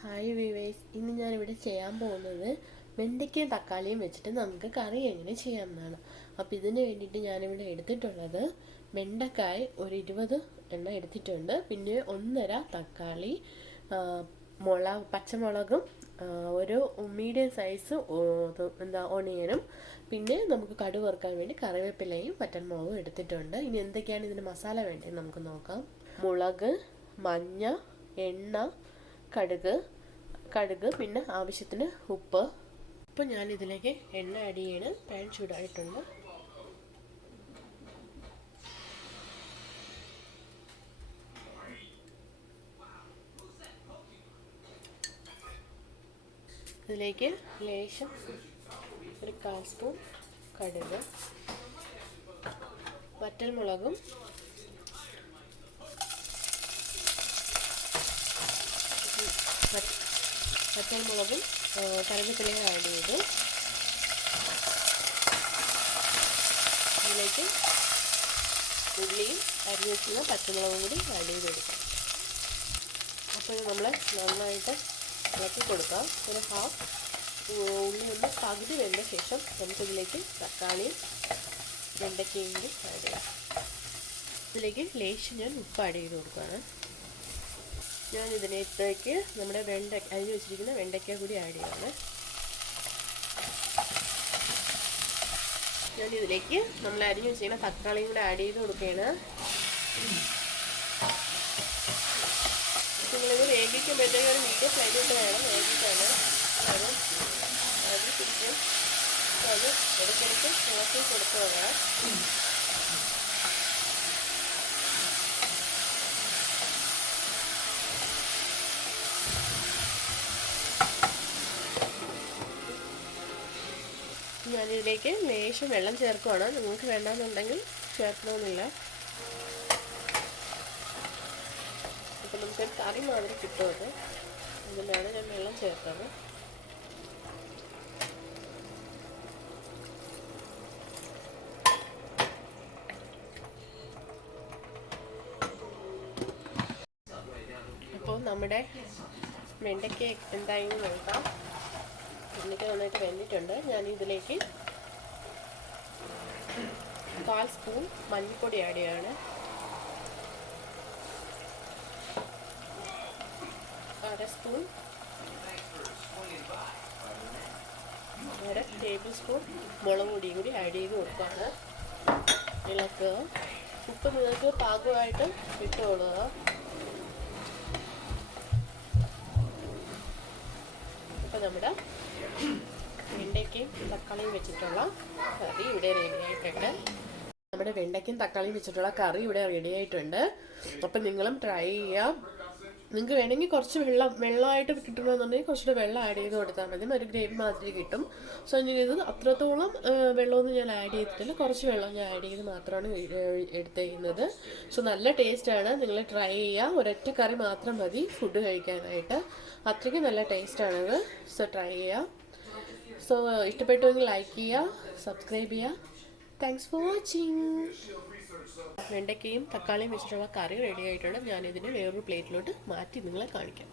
Hi വിവേസ്, ഇന്ന് ഞാനിവിടെ ചെയ്യാൻ പോകുന്നത് വെണ്ടയ്ക്കയും തക്കാളിയും വെച്ചിട്ട് നമുക്ക് കറി എങ്ങനെ ചെയ്യാമെന്നാണ്. അപ്പോൾ ഇതിന് വേണ്ടിയിട്ട് ഞാനിവിടെ എടുത്തിട്ടുള്ളത് വെണ്ടക്കായ് ഒരു 20 എണ്ണം എടുത്തിട്ടുണ്ട്. പിന്നെ 1.5 തക്കാളി, പച്ചമുളകും, ഒരു മീഡിയം സൈസ് ഓണിയനും, പിന്നെ നമുക്ക് കടുക് വറുക്കാൻ വേണ്ടി കറിവേപ്പിലയും വറ്റൽമുളകും എടുത്തിട്ടുണ്ട്. ഇനി എന്തൊക്കെയാണ് ഇതിന് മസാല വേണ്ടത് നമുക്ക് നോക്കാം. മുളക്, മഞ്ഞ, എണ്ണ, കടുക്, പിന്നെ ആവശ്യത്തിന് ഉപ്പ്. ഇപ്പോൾ ഞാനിതിലേക്ക് എണ്ണ ആഡ് ചെയ്യണം. പാൻ ചൂടായിട്ടുണ്ട്. ഇതിലേക്ക് ലേശം ഒരു 1/4 സ്പൂൺ കടുക്, വറ്റൽമുളകും, കറിവേപ്പിലയും ആഡ് ചെയ്തു. ഇതിലേക്ക് ഉള്ളിയും അരിഞ്ഞു വെക്കുന്ന പച്ചമുളകും കൂടി ആഡ് ചെയ്ത് കൊടുക്കാം. അപ്പോൾ നമ്മൾ നന്നായിട്ട് ഇളക്കി കൊടുക്കാം. ഒരു ഹാഫ് ഉള്ളി ഒന്ന് പകുതി വെന്ത ശേഷം നമുക്കിതിലേക്ക് തക്കാളിയും വെണ്ടയ്ക്കയും കൂടി ആഡ് ചെയ്യാം. ഇതിലേക്ക് ലേശം ഞാൻ ഉപ്പ് ആഡ് ചെയ്ത് കൊടുക്കുകയാണ്. ഞാൻ ഇതിനകത്തേക്ക് നമ്മുടെ അരിഞ്ഞു വെച്ചിരിക്കുന്ന വെണ്ടയ്ക്ക കൂടി ആഡ് ചെയ്യാണ്. ഞാൻ ഇതിലേക്ക് നമ്മൾ അരിഞ്ഞു വെച്ചിരിക്കുന്ന തക്കാളിയും കൂടെ ആഡ് ചെയ്ത് കൊടുക്കുകയാണ്. നിങ്ങളിത് വേവിക്കുമ്പോഴത്തേക്ക് ഒരു മീഡിയം ഫ്ലെയിമിട്ട് വേണം വേവിക്കാണ്. അത് പിടിക്കും. അത് ഇടയ്ക്കിടയ്ക്ക് നോക്കി കൊടുത്തു പോകാം. ഞാനിതിലേക്ക് ലേശം വെള്ളം ചേർക്കുകയാണ്. നിങ്ങൾക്ക് വേണ്ടാന്നുണ്ടെങ്കിൽ ചേർക്കണമെന്നില്ല. അപ്പോൾ നമുക്കൊരു കറി മാതിരി കിട്ടും. അതിനാണ് ഞാൻ വെള്ളം ചേർത്തത്. അപ്പോൾ നമ്മുടെ വെണ്ടയ്ക്ക എന്തായെന്ന് നോക്കാം. വെണ്ടയ്ക്ക നന്നായിട്ട് വെന്തിട്ടുണ്ട്. ഞാനിതിലേക്ക് 1/4 സ്പൂൺ മഞ്ഞൾപ്പൊടി ആഡ് ചെയ്യാണ്. 1/2 ടേബിൾ സ്പൂൺ മുളക് പൊടിയും കൂടി ആഡ് ചെയ്ത് കൊടുക്കുകയാണ്. ഇളക്കുക. ഉപ്പ് നിങ്ങൾക്ക് പാകമായിട്ട് ഇട്ട് കൊടുക്കുക. അപ്പോൾ നമ്മുടെ വെണ്ടയ്ക്കയും തക്കാളിയും വെച്ചിട്ടുള്ള കറി ഇവിടെ റെഡി ആയിട്ടുണ്ട്. നമ്മുടെ വെണ്ടയ്ക്കയും തക്കാളിയും വെച്ചിട്ടുള്ള കറി ഇവിടെ റെഡി ആയിട്ടുണ്ട്. അപ്പം നിങ്ങളും ട്രൈ ചെയ്യാം. നിങ്ങൾക്ക് വേണമെങ്കിൽ കുറച്ച് വെള്ളമായിട്ട് കിട്ടണമെന്നുണ്ടെങ്കിൽ കുറച്ചുകൂടെ വെള്ളം ആഡ് ചെയ്ത് കൊടുത്താൽ മതി. ഒരു ഗ്രേവി മാതിരി കിട്ടും. സോ ഞാൻ ഇത് അത്രത്തോളം വെള്ളമൊന്നും ഞാൻ ആഡ് ചെയ്തിട്ടില്ല. കുറച്ച് വെള്ളം ഞാൻ ആഡ് ചെയ്ത് മാത്രമാണ് എടുത്തേക്കുന്നത്. സോ നല്ല ടേസ്റ്റാണ്. നിങ്ങൾ ട്രൈ ചെയ്യുക. ഒരൊറ്റ കറി മാത്രം മതി ഫുഡ് കഴിക്കാനായിട്ട്. അത്രയ്ക്ക് നല്ല ടേസ്റ്റാണത്. സോ ട്രൈ ചെയ്യുക. സോ ഇഷ്ടപ്പെട്ടുവെങ്കിൽ ലൈക്ക് ചെയ്യുക, സബ്സ്ക്രൈബ് ചെയ്യുക. Thanks for watching. വെണ്ടയ്ക്കയും തക്കാളിയും വെച്ചിട്ടുള്ള കറി റെഡി ആയിട്ടുണ്ട്. ഞാനിതിനെ വേറൊരു പ്ലേറ്റിലോട്ട് മാറ്റി നിങ്ങളെ കാണിക്കാം.